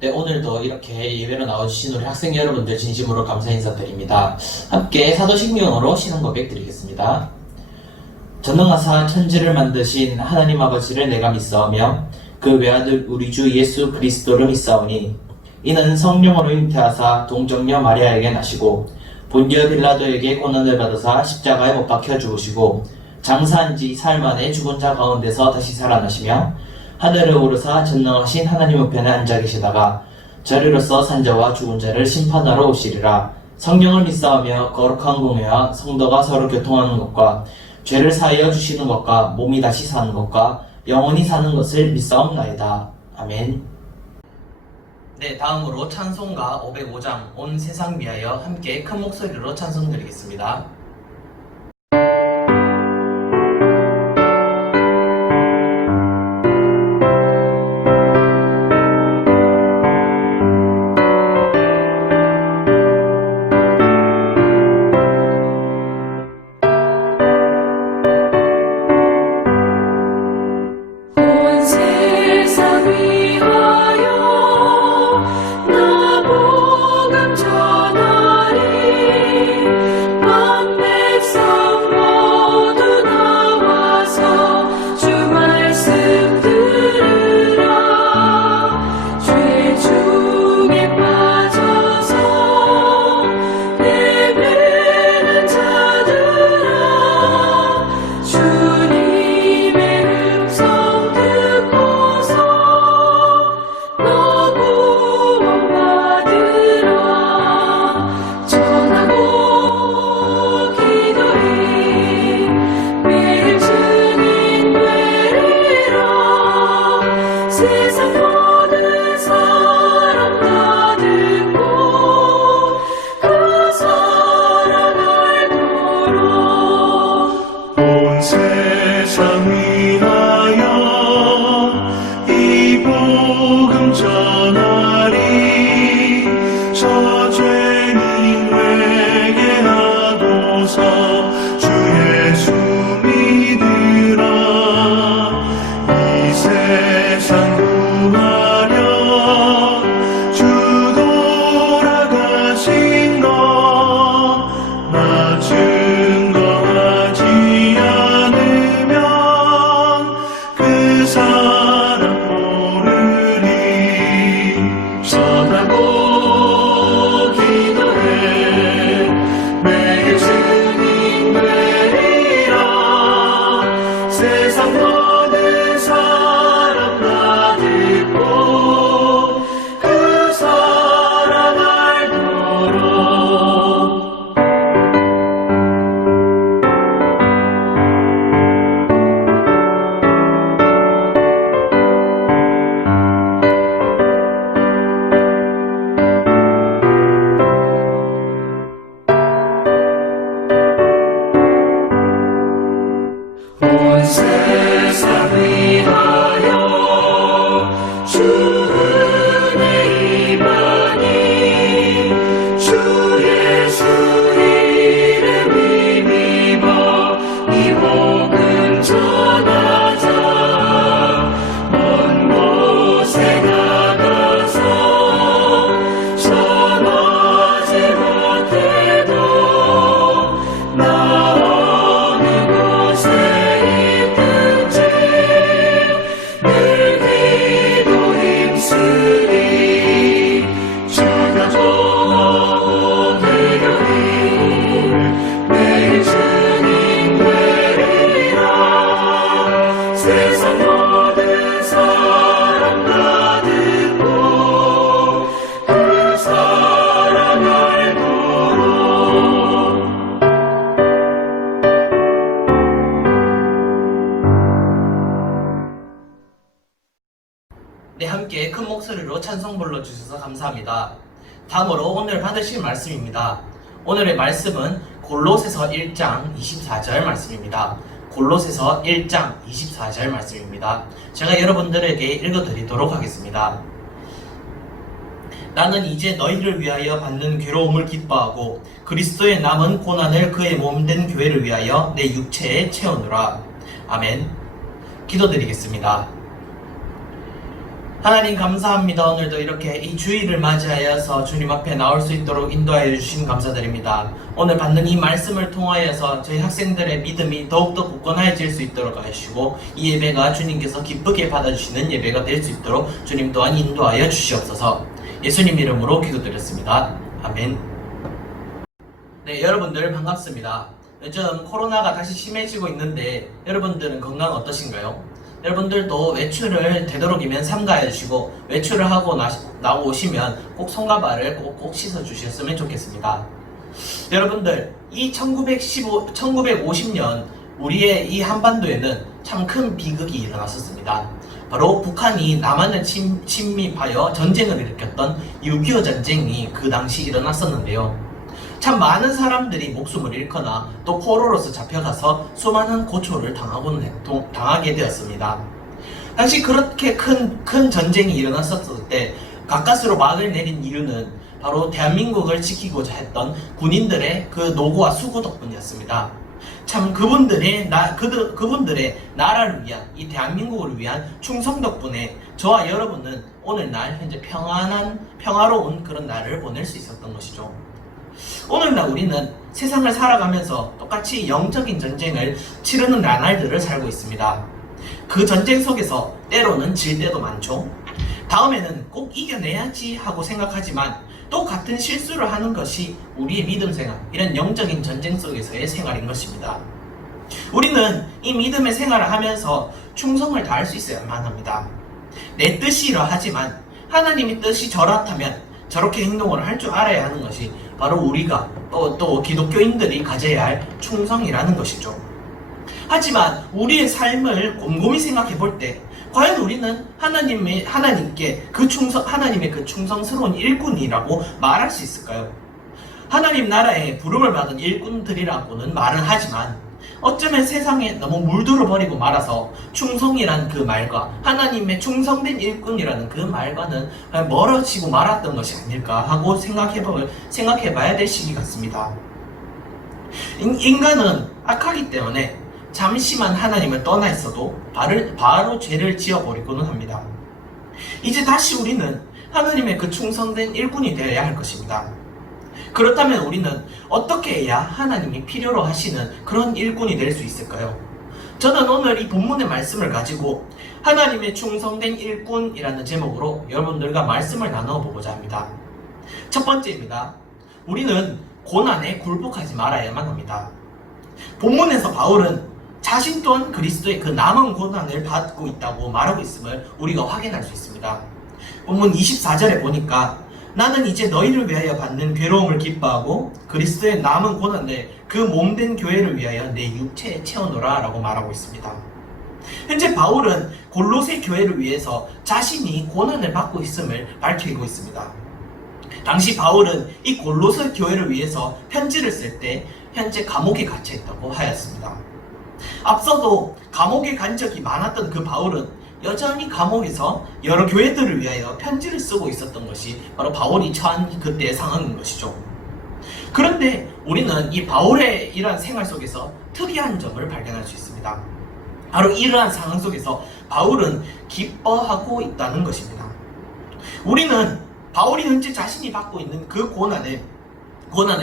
네, 오늘도 이렇게 예배로 나와주신 우리 학생 여러분들 진심으로 감사 인사드립니다. 함께 사도신경으로 신앙 고백 드리겠습니다. 전능하사 천지를 만드신 하나님 아버지를 내가 믿사오며 그 외아들 우리 주 예수 그리스도를 믿사오니 이는 성령으로 잉태하사 동정녀 마리아에게 나시고 본디오 빌라도에게 고난을 받으사 십자가에 못 박혀 죽으시고 장사한 지 사흘 만에 죽은 자 가운데서 다시 살아나시며 하늘에 오르사 전능하신 하나님 우편에 앉아 계시다가 저리로서 산자와 죽은 자를 심판하러 오시리라. 성령을 믿사오며 거룩한 공회와 성도가 서로 교통하는 것과 죄를 사하여 주시는 것과 몸이 다시 사는 것과 영원히 사는 것을 믿사옵나이다. 아멘. 네, 다음으로 찬송가 505장 온 세상 위하여 함께 큰 목소리로 찬송드리겠습니다. 네, 함께 큰 목소리로 찬송 불러주셔서 감사합니다. 다음으로 오늘 받으실 말씀입니다. 오늘의 말씀은 골로새서 1장 24절 말씀입니다. 골로새서 1장 24절 말씀입니다. 제가 여러분들에게 읽어드리도록 하겠습니다. 나는 이제 너희를 위하여 받는 괴로움을 기뻐하고 그리스도의 남은 고난을 그의 몸된 교회를 위하여 내 육체에 채우노라. 아멘. 기도드리겠습니다. 하나님 감사합니다. 오늘도 이렇게 이 주일을 맞이하여서 주님 앞에 나올 수 있도록 인도하여 주신 감사드립니다. 오늘 받는 이 말씀을 통하여서 저희 학생들의 믿음이 더욱더 굳건해질 수 있도록 하시고 이 예배가 주님께서 기쁘게 받아주시는 예배가 될 수 있도록 주님 또한 인도하여 주시옵소서. 예수님 이름으로 기도드렸습니다. 아멘. 네, 여러분들 반갑습니다. 요즘 코로나가 다시 심해지고 있는데 여러분들은 건강 어떠신가요? 여러분들도 외출을 되도록이면 삼가해 주시고 외출을 하고 나오시면 꼭 손과 발을 꼭 씻어 주셨으면 좋겠습니다. 여러분들 이 1950년 우리의 이 한반도에는 참 큰 비극이 일어났었습니다. 바로 북한이 남한을 침입하여 전쟁을 일으켰던 6.25 전쟁이 그 당시 일어났었는데요. 참 많은 사람들이 목숨을 잃거나 또 포로로서 잡혀가서 수많은 고초를 당하게 되었습니다. 당시 그렇게 큰 전쟁이 일어났었을 때 가까스로 막을 내린 이유는 바로 대한민국을 지키고자 했던 군인들의 그 노고와 수고 덕분이었습니다. 참 그분들의 나라를 위한, 이 대한민국을 위한 충성 덕분에 저와 여러분은 오늘날 현재 평화로운 그런 날을 보낼 수 있었던 것이죠. 오늘날 우리는 세상을 살아가면서 똑같이 영적인 전쟁을 치르는 나날들을 살고 있습니다. 그 전쟁 속에서 때로는 질 때도 많죠. 다음에는 꼭 이겨내야지 하고 생각하지만 또 같은 실수를 하는 것이 우리의 믿음 생활, 이런 영적인 전쟁 속에서의 생활인 것입니다. 우리는 이 믿음의 생활을 하면서 충성을 다할 수 있어야만 합니다. 내 뜻이 이러하지만 하나님의 뜻이 저렇다면 저렇게 행동을 할 줄 알아야 하는 것이 바로 우리가 또 기독교인들이 가져야 할 충성이라는 것이죠. 하지만 우리의 삶을 곰곰이 생각해 볼 때 과연 우리는 하나님의 그 충성스러운 일꾼이라고 말할 수 있을까요? 하나님 나라에 부름을 받은 일꾼들이라고는 말은 하지만 어쩌면 세상에 너무 물들어 버리고 말아서 충성이란 그 말과 하나님의 충성된 일꾼이라는 그 말과는 멀어지고 말았던 것이 아닐까 하고 생각해 봐야 될 시기 같습니다. 인간은 악하기 때문에 잠시만 하나님을 떠나 있어도 바로 죄를 지어버리고는 합니다. 이제 다시 우리는 하나님의 그 충성된 일꾼이 되어야 할 것입니다. 그렇다면 우리는 어떻게 해야 하나님이 필요로 하시는 그런 일꾼이 될 수 있을까요? 저는 오늘 이 본문의 말씀을 가지고 하나님의 충성된 일꾼이라는 제목으로 여러분들과 말씀을 나눠보고자 합니다. 첫 번째입니다. 우리는 고난에 굴복하지 말아야만 합니다. 본문에서 바울은 자신 또한 그리스도의 그 남은 고난을 받고 있다고 말하고 있음을 우리가 확인할 수 있습니다. 본문 24절에 보니까 나는 이제 너희를 위하여 받는 괴로움을 기뻐하고 그리스도의 남은 고난을 그 몸된 교회를 위하여 내 육체에 채워놓으라 라고 말하고 있습니다. 현재 바울은 골로새 교회를 위해서 자신이 고난을 받고 있음을 밝히고 있습니다. 당시 바울은 이 골로새 교회를 위해서 편지를 쓸 때 현재 감옥에 갇혀 있다고 하였습니다. 앞서도 감옥에 간 적이 많았던 그 바울은 여전히 감옥에서 여러 교회들을 위하여 편지를 쓰고 있었던 것이 바로 바울이 처한 그때의 상황인 것이죠. 그런데 우리는 이 바울의 이러한 생활 속에서 특이한 점을 발견할 수 있습니다. 바로 이러한 상황 속에서 바울은 기뻐하고 있다는 것입니다. 우리는 바울이 현재 자신이 받고 있는 그 고난에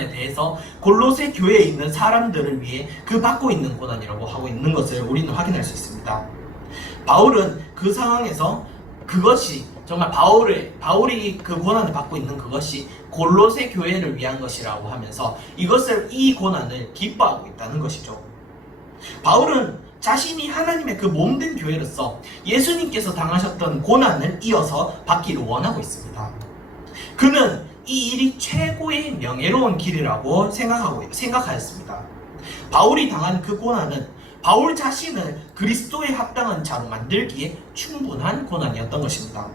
대해서 골로새 교회에 있는 사람들을 위해 그 받고 있는 고난이라고 하고 있는 것을 우리는 확인할 수 있습니다. 바울은 그 상황에서 그것이 정말 바울이 그 고난을 받고 있는 그것이 골로새 교회를 위한 것이라고 하면서 이 고난을 기뻐하고 있다는 것이죠. 바울은 자신이 하나님의 그 몸된 교회로서 예수님께서 당하셨던 고난을 이어서 받기를 원하고 있습니다. 그는 이 일이 최고의 명예로운 길이라고 생각하였습니다. 바울이 당한 그 고난은 바울 자신을 그리스도에 합당한 자로 만들기에 충분한 고난이었던 것입니다.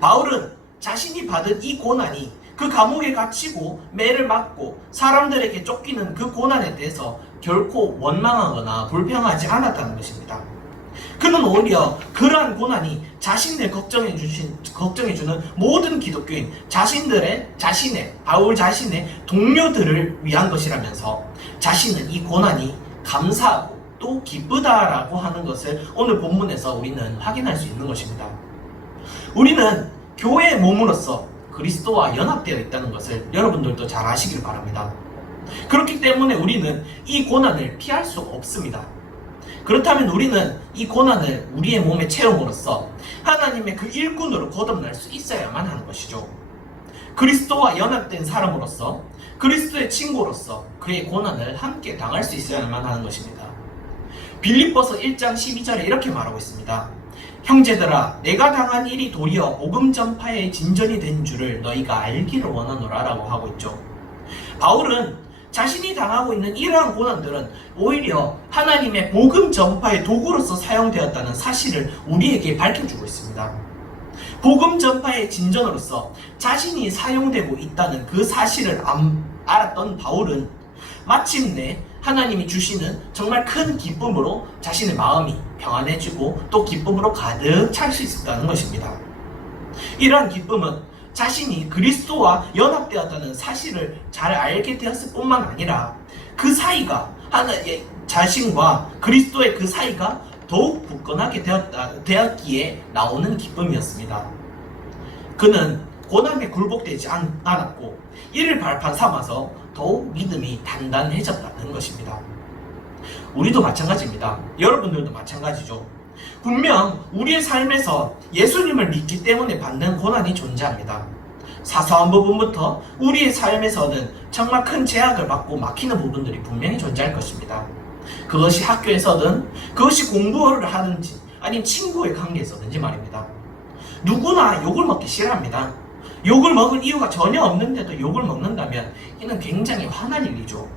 바울은 자신이 받은 이 고난이 그 감옥에 갇히고 매를 맞고 사람들에게 쫓기는 그 고난에 대해서 결코 원망하거나 불평하지 않았다는 것입니다. 그는 오히려 그러한 고난이 자신을 걱정해주는 모든 기독교인 바울 자신의 동료들을 위한 것이라면서 자신은 이 고난이 감사하고 또 기쁘다라고 하는 것을 오늘 본문에서 우리는 확인할 수 있는 것입니다. 우리는 교회의 몸으로서 그리스도와 연합되어 있다는 것을 여러분들도 잘 아시길 바랍니다. 그렇기 때문에 우리는 이 고난을 피할 수 없습니다. 그렇다면 우리는 이 고난을 우리의 몸에 채움으로써 하나님의 그 일꾼으로 거듭날 수 있어야만 하는 것이죠. 그리스도와 연합된 사람으로서, 그리스도의 친구로서 그의 고난을 함께 당할 수 있어야만 하는 것입니다. 빌립보서 1장 12절에 이렇게 말하고 있습니다. 형제들아, 내가 당한 일이 도리어 복음 전파의 진전이 된 줄을 너희가 알기를 원하노라 라고 하고 있죠. 바울은 자신이 당하고 있는 이러한 고난들은 오히려 하나님의 복음 전파의 도구로서 사용되었다는 사실을 우리에게 밝혀주고 있습니다. 복음 전파의 진전으로서 자신이 사용되고 있다는 그 사실을 알았던 바울은 마침내 하나님이 주시는 정말 큰 기쁨으로 자신의 마음이 평안해지고 또 기쁨으로 가득 찰 수 있었다는 것입니다. 이러한 기쁨은 자신이 그리스도와 연합되었다는 사실을 잘 알게 되었을 뿐만 아니라 그 사이가 자신과 그리스도의 그 사이가 더욱 굳건하게 되었기에 나오는 기쁨이었습니다. 그는 고난에 굴복되지 않았고 이를 발판 삼아서 더욱 믿음이 단단해졌다는 것입니다. 우리도 마찬가지입니다. 여러분들도 마찬가지죠. 분명 우리의 삶에서 예수님을 믿기 때문에 받는 고난이 존재합니다. 사소한 부분부터 우리의 삶에서는 정말 큰 제약을 받고 막히는 부분들이 분명히 존재할 것입니다. 그것이 학교에서든 그것이 공부를 하든지 아니면 친구의 관계에서든지 말입니다. 누구나 욕을 먹기 싫어합니다. 욕을 먹을 이유가 전혀 없는데도 욕을 먹는다면 이는 굉장히 화날 일이죠.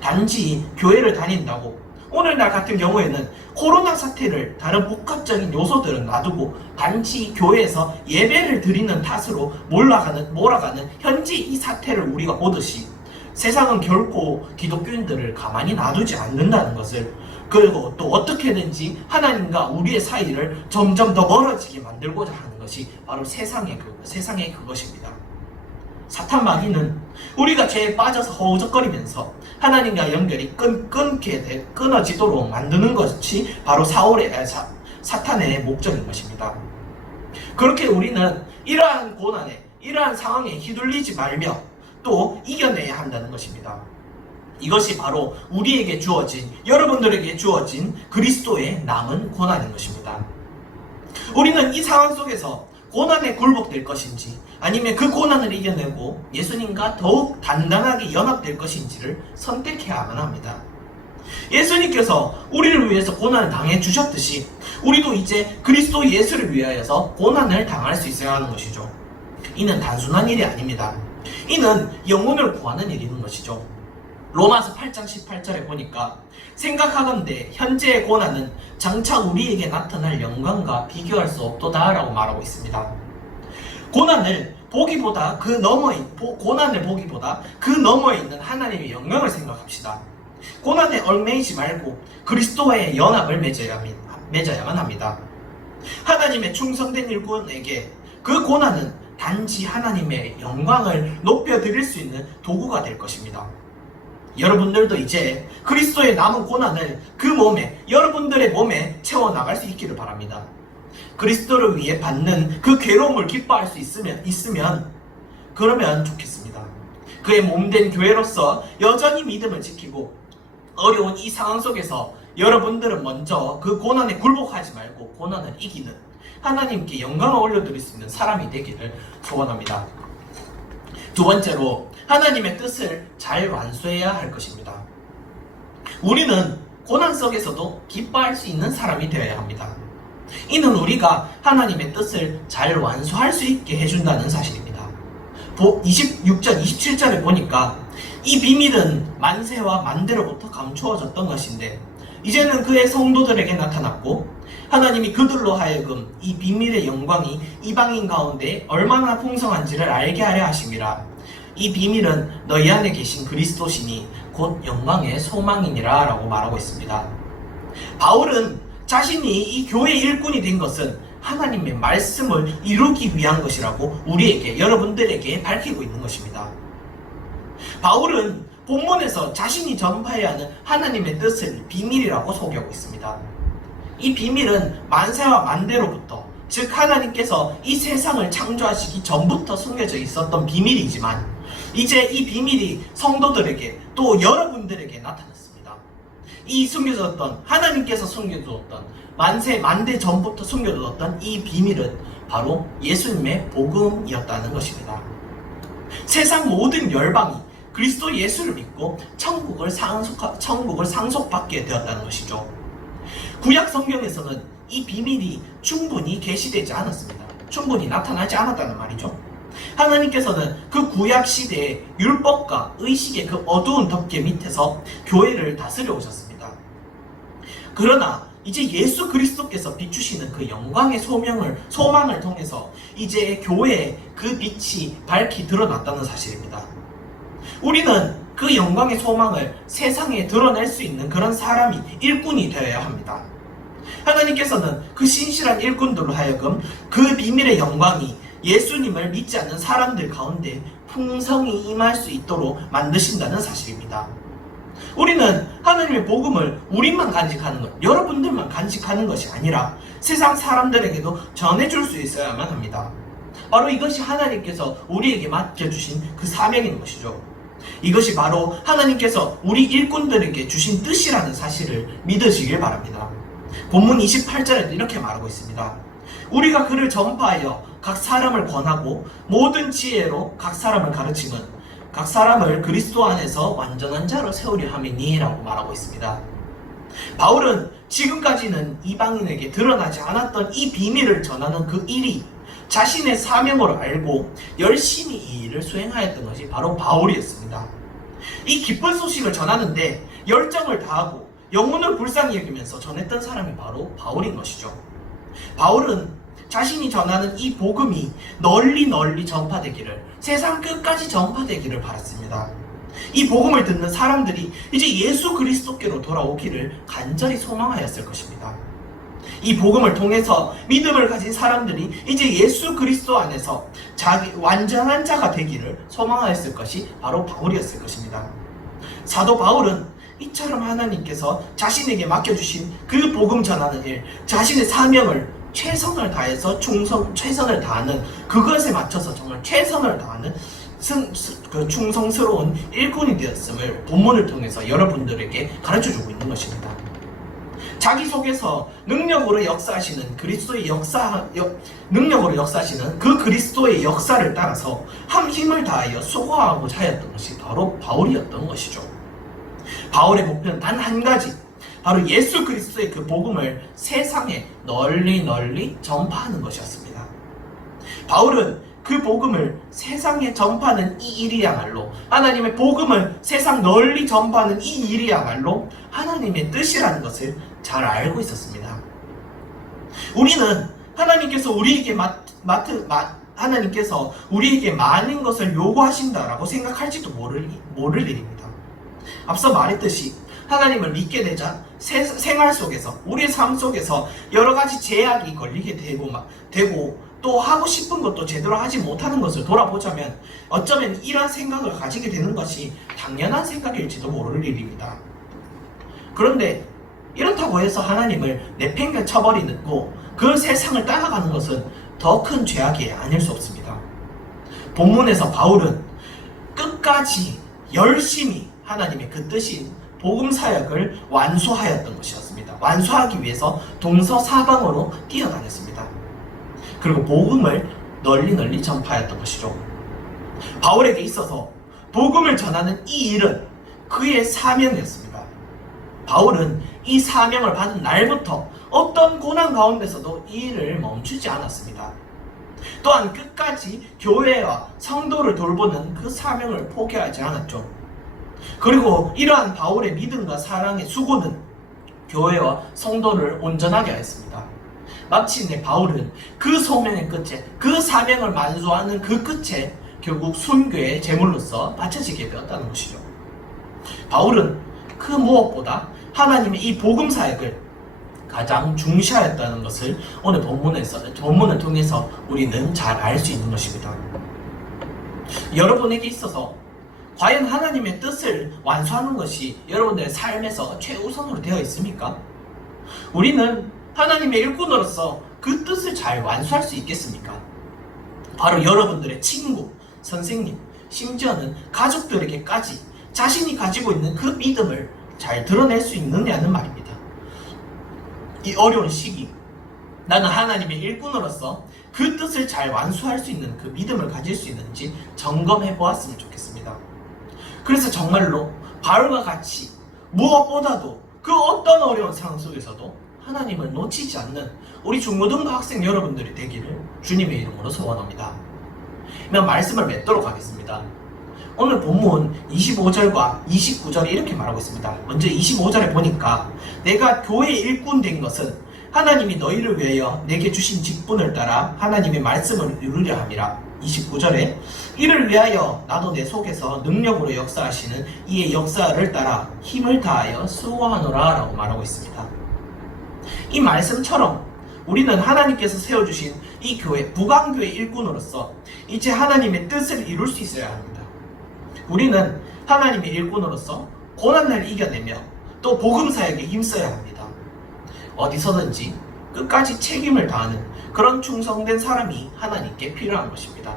단지 교회를 다닌다고 오늘날 같은 경우에는 코로나 사태를 다른 복합적인 요소들은 놔두고 단지 교회에서 예배를 드리는 탓으로 몰아가는 현재 이 사태를 우리가 보듯이 세상은 결코 기독교인들을 가만히 놔두지 않는다는 것을, 그리고 또 어떻게든지 하나님과 우리의 사이를 점점 더 멀어지게 만들고자 하는 것이 바로 세상의 그것입니다. 사탄 마귀는 우리가 죄에 빠져서 허우적거리면서 하나님과 연결이 끊어지도록 만드는 것이 바로 사탄의 목적인 것입니다. 그렇게 우리는 이러한 고난에, 이러한 상황에 휘둘리지 말며 또 이겨내야 한다는 것입니다. 이것이 바로 우리에게 주어진, 여러분들에게 주어진 그리스도의 남은 고난인 것입니다. 우리는 이 상황 속에서 고난에 굴복될 것인지 아니면 그 고난을 이겨내고 예수님과 더욱 단단하게 연합될 것인지를 선택해야만 합니다. 예수님께서 우리를 위해서 고난을 당해 주셨듯이 우리도 이제 그리스도 예수를 위하여서 고난을 당할 수 있어야 하는 것이죠. 이는 단순한 일이 아닙니다. 이는 영혼을 구하는 일인 것이죠. 로마서 8장 18절에 보니까 생각하건대 현재의 고난은 장차 우리에게 나타날 영광과 비교할 수 없도다 라고 말하고 있습니다. 고난을 보기보다 그 너머에 있는 하나님의 영광을 생각합시다. 고난에 얽매이지 말고 그리스도와의 연합을 맺어야만 합니다. 하나님의 충성된 일꾼에게 그 고난은 단지 하나님의 영광을 높여드릴 수 있는 도구가 될 것입니다. 여러분들도 이제 그리스도의 남은 고난을 여러분들의 몸에 채워나갈 수 있기를 바랍니다. 그리스도를 위해 받는 그 괴로움을 기뻐할 수 있으면 그러면 좋겠습니다. 그의 몸된 교회로서 여전히 믿음을 지키고 어려운 이 상황 속에서 여러분들은 먼저 그 고난에 굴복하지 말고 고난을 이기는 하나님께 영광을 올려드릴 수 있는 사람이 되기를 소원합니다. 두 번째로 하나님의 뜻을 잘 완수해야 할 것입니다. 우리는 고난 속에서도 기뻐할 수 있는 사람이 되어야 합니다. 이는 우리가 하나님의 뜻을 잘 완수할 수 있게 해준다는 사실입니다. 26절, 27절에 보니까 이 비밀은 만세와 만대로부터 감추어졌던 것인데 이제는 그의 성도들에게 나타났고 하나님이 그들로 하여금 이 비밀의 영광이 이방인 가운데 얼마나 풍성한지를 알게 하려 하심이라. 이 비밀은 너희 안에 계신 그리스도시니 곧 영광의 소망이니라 라고 말하고 있습니다. 바울은 자신이 이 교회의 일꾼이 된 것은 하나님의 말씀을 이루기 위한 것이라고 여러분들에게 밝히고 있는 것입니다. 바울은 본문에서 자신이 전파해야 하는 하나님의 뜻을 비밀이라고 소개하고 있습니다. 이 비밀은 만세와 만대로부터 즉 하나님께서 이 세상을 창조하시기 전부터 숨겨져 있었던 비밀이지만 이제 이 비밀이 성도들에게 또 여러분들에게 나타났습니다. 이 숨겨졌던 하나님께서 숨겨두었던 만대 전부터 숨겨두었던 이 비밀은 바로 예수님의 복음이었다는 것입니다. 세상 모든 열방이 그리스도 예수를 믿고 천국을 상속받게 되었다는 것이죠. 구약 성경에서는 이 비밀이 충분히 계시되지 않았습니다. 충분히 나타나지 않았다는 말이죠. 하나님께서는 그 구약 시대의 율법과 의식의 그 어두운 덮개 밑에서 교회를 다스려 오셨습니다. 그러나 이제 예수 그리스도께서 비추시는 그 영광의 소망을 통해서 이제 교회의 그 빛이 밝히 드러났다는 사실입니다. 우리는 그 영광의 소망을 세상에 드러낼 수 있는 그런 사람이 일꾼이 되어야 합니다. 하나님께서는 그 신실한 일꾼들로 하여금 그 비밀의 영광이 예수님을 믿지 않는 사람들 가운데 풍성히 임할 수 있도록 만드신다는 사실입니다. 우리는 하나님의 복음을 우리만 간직하는 것, 여러분들만 간직하는 것이 아니라 세상 사람들에게도 전해줄 수 있어야만 합니다. 바로 이것이 하나님께서 우리에게 맡겨주신 그 사명인 것이죠. 이것이 바로 하나님께서 우리 일꾼들에게 주신 뜻이라는 사실을 믿으시길 바랍니다. 본문 28절에도 이렇게 말하고 있습니다. 우리가 그를 전파하여 각 사람을 권하고 모든 지혜로 각 사람을 가르치면 각 사람을 그리스도 안에서 완전한 자로 세우려 함이니 라고 말하고 있습니다. 바울은 지금까지는 이방인에게 드러나지 않았던 이 비밀을 전하는 그 일이 자신의 사명으로 알고 열심히 이 일을 수행하였던 것이 바로 바울이었습니다. 이 기쁜 소식을 전하는데 열정을 다하고 영혼을 불쌍히 여기면서 전했던 사람이 바로 바울인 것이죠. 바울은 자신이 전하는 이 복음이 널리 전파되기를, 세상 끝까지 전파되기를 바랐습니다. 이 복음을 듣는 사람들이 이제 예수 그리스도께로 돌아오기를 간절히 소망하였을 것입니다. 이 복음을 통해서 믿음을 가진 사람들이 이제 예수 그리스도 안에서 자기 완전한 자가 되기를 소망하였을 것이 바로 바울이었을 것입니다. 사도 바울은 이처럼 하나님께서 자신에게 맡겨주신 그 복음 전하는 일, 자신의 사명을 최선을 다해서 최선을 다하는, 그것에 맞춰서 정말 최선을 다하는 충성스러운 일꾼이 되었음을 본문을 통해서 여러분들에게 가르쳐주고 있는 것입니다. 자기 속에서 능력으로 역사하시는 그 그리스도의 역사를 따라서 한 힘을 다하여 수고하고자 하였던 것이 바로 바울이었던 것이죠. 바울의 목표는 단 한 가지, 바로 예수 그리스도의 그 복음을 세상에 널리 전파하는 것이었습니다. 바울은 그 복음을 세상에 전파하는 이 일이야말로, 하나님의 복음을 세상 널리 전파하는 이 일이야말로 하나님의 뜻이라는 것을 잘 알고 있었습니다. 우리는 하나님께서 우리에게 많은 것을 요구하신다라고 생각할지도 모를 일입니다. 앞서 말했듯이 하나님을 믿게 되자 생활 속에서, 우리의 삶 속에서 여러 가지 제약이 걸리게 되고 또 하고 싶은 것도 제대로 하지 못하는 것을 돌아보자면 어쩌면 이러한 생각을 가지게 되는 것이 당연한 생각일지도 모를 일입니다. 그런데 이렇다고 해서 하나님을 내팽개쳐버리고 그 세상을 따라가는 것은 더 큰 죄악이 아닐 수 없습니다. 본문에서 바울은 끝까지 열심히 하나님의 그 뜻인 복음 사역을 완수하였던 것이었습니다. 완수하기 위해서 동서사방으로 뛰어다녔습니다. 그리고 복음을 널리 전파하였던 것이죠. 바울에게 있어서 복음을 전하는 이 일은 그의 사명이었습니다. 바울은 이 사명을 받은 날부터 어떤 고난 가운데서도 이 일을 멈추지 않았습니다. 또한 끝까지 교회와 성도를 돌보는 그 사명을 포기하지 않았죠. 그리고 이러한 바울의 믿음과 사랑의 수고는 교회와 성도를 온전하게 하였습니다. 마침내 바울은 그 소명의 끝에, 그 사명을 완수하는 그 끝에 결국 순교의 제물로서 바쳐지게 되었다는 것이죠. 바울은 그 무엇보다 하나님의 이 복음 사역을 가장 중시하였다는 것을 오늘 본문을 통해서 우리는 잘 알 수 있는 것입니다. 여러분에게 있어서 과연 하나님의 뜻을 완수하는 것이 여러분들의 삶에서 최우선으로 되어 있습니까? 우리는 하나님의 일꾼으로서 그 뜻을 잘 완수할 수 있겠습니까? 바로 여러분들의 친구, 선생님, 심지어는 가족들에게까지 자신이 가지고 있는 그 믿음을 잘 드러낼 수 있느냐는 말입니다. 이 어려운 시기, 나는 하나님의 일꾼으로서 그 뜻을 잘 완수할 수 있는 그 믿음을 가질 수 있는지 점검해 보았으면 좋겠습니다. 그래서 정말로 바울과 같이 무엇보다도 그 어떤 어려운 상황 속에서도 하나님을 놓치지 않는 우리 중고등부 학생 여러분들이 되기를 주님의 이름으로 소원합니다. 그러면 말씀을 맺도록 하겠습니다. 오늘 본문 25절과 29절이 이렇게 말하고 있습니다. 먼저 25절에 보니까 내가 교회의 일꾼 된 것은 하나님이 너희를 위하여 내게 주신 직분을 따라 하나님의 말씀을 이루려 함이라. 29절에 이를 위하여 나도 내 속에서 능력으로 역사하시는 이의 역사를 따라 힘을 다하여 수고하노라 라고 말하고 있습니다. 이 말씀처럼 우리는 하나님께서 세워주신 이 교회, 부강교회 일꾼으로서 이제 하나님의 뜻을 이룰 수 있어야 합니다. 우리는 하나님의 일꾼으로서 고난을 이겨내며 또 복음사역에 힘써야 합니다. 어디서든지 끝까지 책임을 다하는 그런 충성된 사람이 하나님께 필요한 것입니다.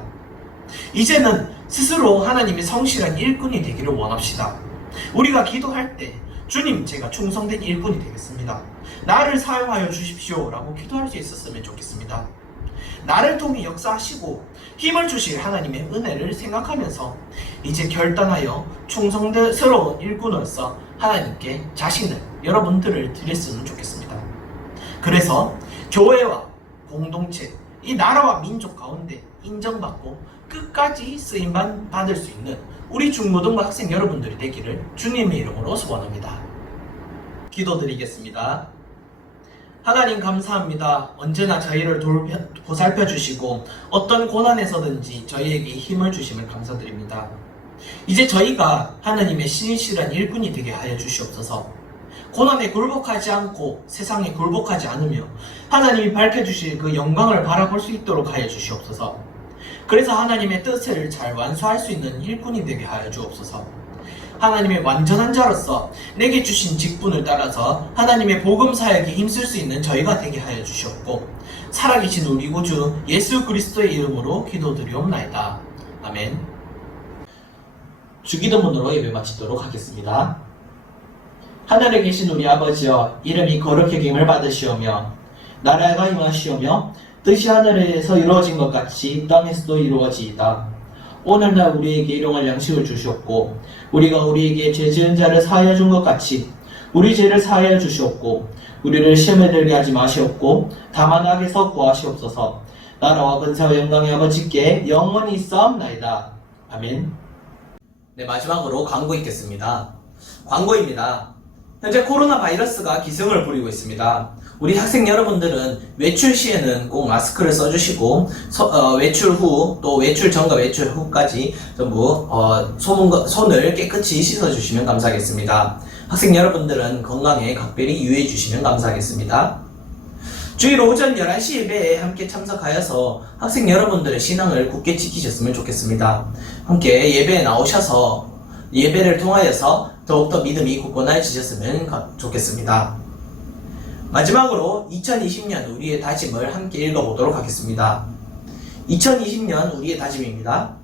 이제는 스스로 하나님의 성실한 일꾼이 되기를 원합시다. 우리가 기도할 때 주님, 제가 충성된 일꾼이 되겠습니다. 나를 사용하여 주십시오 라고 기도할 수 있었으면 좋겠습니다. 나를 통해 역사하시고 힘을 주실 하나님의 은혜를 생각하면서 이제 결단하여 충성스러운 일꾼으로서 하나님께 자신을, 여러분들을 드렸으면 좋겠습니다. 그래서 교회와 공동체, 이 나라와 민족 가운데 인정받고 끝까지 쓰임만 받을 수 있는 우리 중고등부 학생 여러분들이 되기를 주님의 이름으로 소원합니다. 기도드리겠습니다. 하나님 감사합니다. 언제나 저희를 보살펴 주시고 어떤 고난에서든지 저희에게 힘을 주심을 감사드립니다. 이제 저희가 하나님의 신실한 일꾼이 되게 하여 주시옵소서. 고난에 굴복하지 않고 세상에 굴복하지 않으며 하나님이 밝혀주실 그 영광을 바라볼 수 있도록 하여 주시옵소서. 그래서 하나님의 뜻을 잘 완수할 수 있는 일꾼이 되게 하여 주옵소서. 하나님의 완전한 자로서 내게 주신 직분을 따라서 하나님의 복음 사역에 힘쓸 수 있는 저희가 되게 하여 주시옵고 살아계신 우리 구주 예수 그리스도의 이름으로 기도드리옵나이다. 아멘. 주기도문으로 예배 마치도록 하겠습니다. 하늘에 계신 우리 아버지여, 이름이 거룩히 여김을 받으시오며 나라가 임하시오며 뜻이 하늘에서 이루어진 것 같이 땅에서도 이루어지이다. 오늘날 우리에게 일용할 양식을 주시옵고 우리가 우리에게 죄 지은 자를 사하여 준 것 같이 우리 죄를 사하여 주시옵고 우리를 시험에 들게 하지 마시옵고 다만 악에서 구하시옵소서. 나라와 근세와 영광의 아버지께 영원히 있사옵나이다. 아멘. 네, 마지막으로 광고 있겠습니다. 광고입니다. 현재 코로나 바이러스가 기승을 부리고 있습니다. 우리 학생 여러분들은 외출 시에는 꼭 마스크를 써주시고 외출 후 또 외출 전과 외출 후까지 전부 손을 깨끗이 씻어주시면 감사하겠습니다. 학생 여러분들은 건강에 각별히 유의해 주시면 감사하겠습니다. 주일 오전 11시 예배에 함께 참석하여서 학생 여러분들의 신앙을 굳게 지키셨으면 좋겠습니다. 함께 예배에 나오셔서 예배를 통하여서 더욱더 믿음이 굳건해지셨으면 좋겠습니다. 마지막으로 2020년 우리의 다짐을 함께 읽어보도록 하겠습니다. 2020년 우리의 다짐입니다.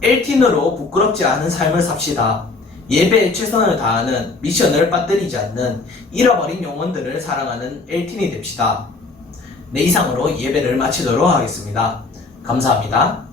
엘틴으로 부끄럽지 않은 삶을 삽시다. 예배에 최선을 다하는, 미션을 빠뜨리지 않는, 잃어버린 영혼들을 사랑하는 엘틴이 됩시다. 네, 이상으로 예배를 마치도록 하겠습니다. 감사합니다.